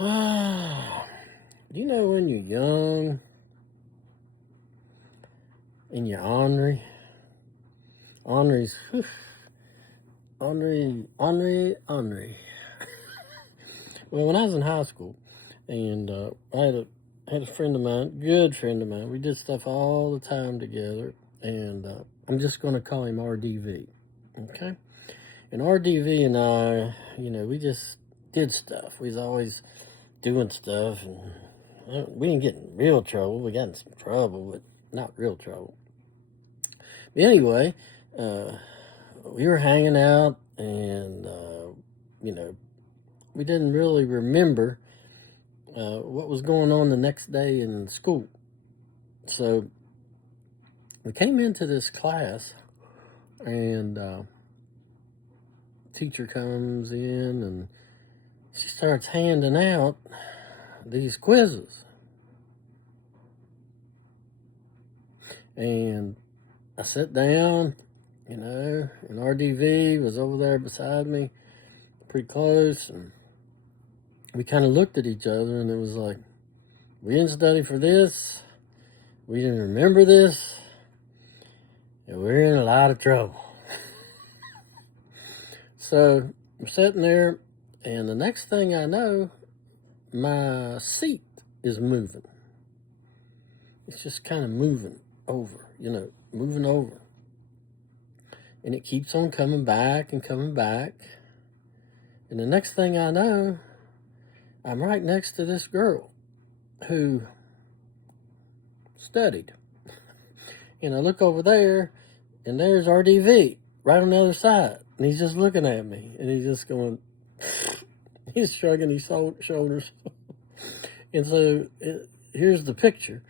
You know when you're young and you're ornery? Ornery's, ornery. Well, when I was in high school, and I had a friend of mine, good friend of mine. We did stuff all the time together, and I'm just going to call him RDV, okay? And RDV and I, we just did stuff. We was always doing stuff, and we didn't get in real trouble. We got in some trouble, but not real trouble. But anyway, we were hanging out, and we didn't really remember what was going on the next day in school. So we came into this class, and teacher comes in, and she starts handing out these quizzes. And I sat down, and RDV was over there beside me, pretty close, and we kind of looked at each other, and it was like, we didn't study for this, we didn't remember this, and we're in a lot of trouble. So we're sitting there, and the next thing I know, my seat is moving. It's just kind of moving over, moving over. And it keeps on coming back and coming back. And the next thing I know, I'm right next to this girl who studied. And I look over there, and there's RDV right on the other side. And he's just looking at me, and he's just going, he's shrugging his shoulders. And so here's the picture.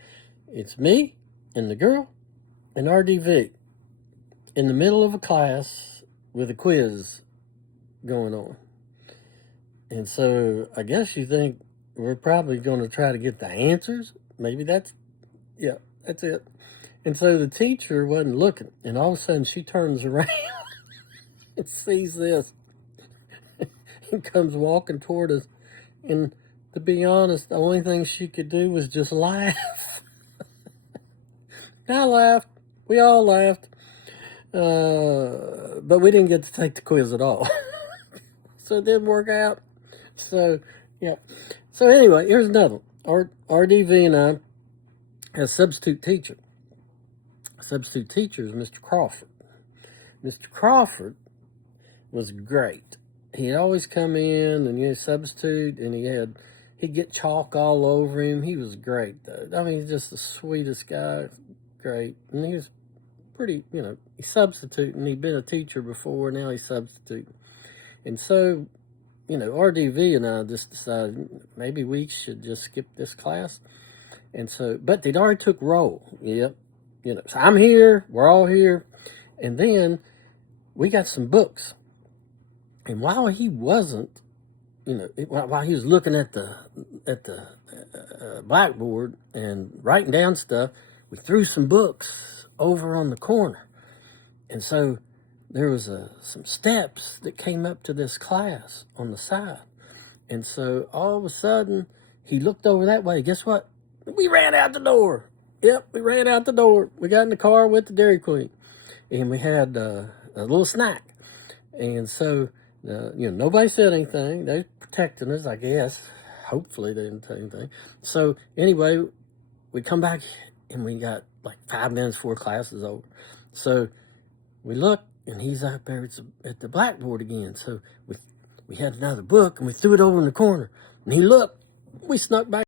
It's me and the girl and RDV in the middle of a class with a quiz going on. And so I guess you think we're probably going to try to get the answers. Maybe that's it. And so the teacher wasn't looking, and all of a sudden she turns around and sees this and comes walking toward us. And to be honest, the only thing she could do was just laugh. I laughed. We all laughed. But we didn't get to take the quiz at all. So it didn't work out. So, yeah. So anyway, here's another one. RDV and I had a substitute teacher. Substitute teacher is Mr. Crawford. Mr. Crawford was great. He'd always come in and substitute, and he'd get chalk all over him. He was great, though. I mean, he's just the sweetest guy. Great. And he was pretty, he's substituting. He'd been a teacher before, now he's substituting. And so, RDV and I just decided maybe we should just skip this class. And so, but they'd already took roll. Yep. So I'm here, we're all here. And then we got some books. And while he wasn't, while he was looking at the blackboard and writing down stuff, we threw some books over on the corner. And so there was some steps that came up to this class on the side. And so all of a sudden, he looked over that way. Guess what? We ran out the door. Yep, we ran out the door. We got in the car with the Dairy Queen. And we had a little snack. And so, nobody said anything. They were protecting us, I guess. Hopefully they didn't say anything. So anyway, we come back, and we got like 5 minutes before class is over. So we look, and he's up there at the blackboard again. So we had another book, and we threw it over in the corner. And he looked. We snuck back.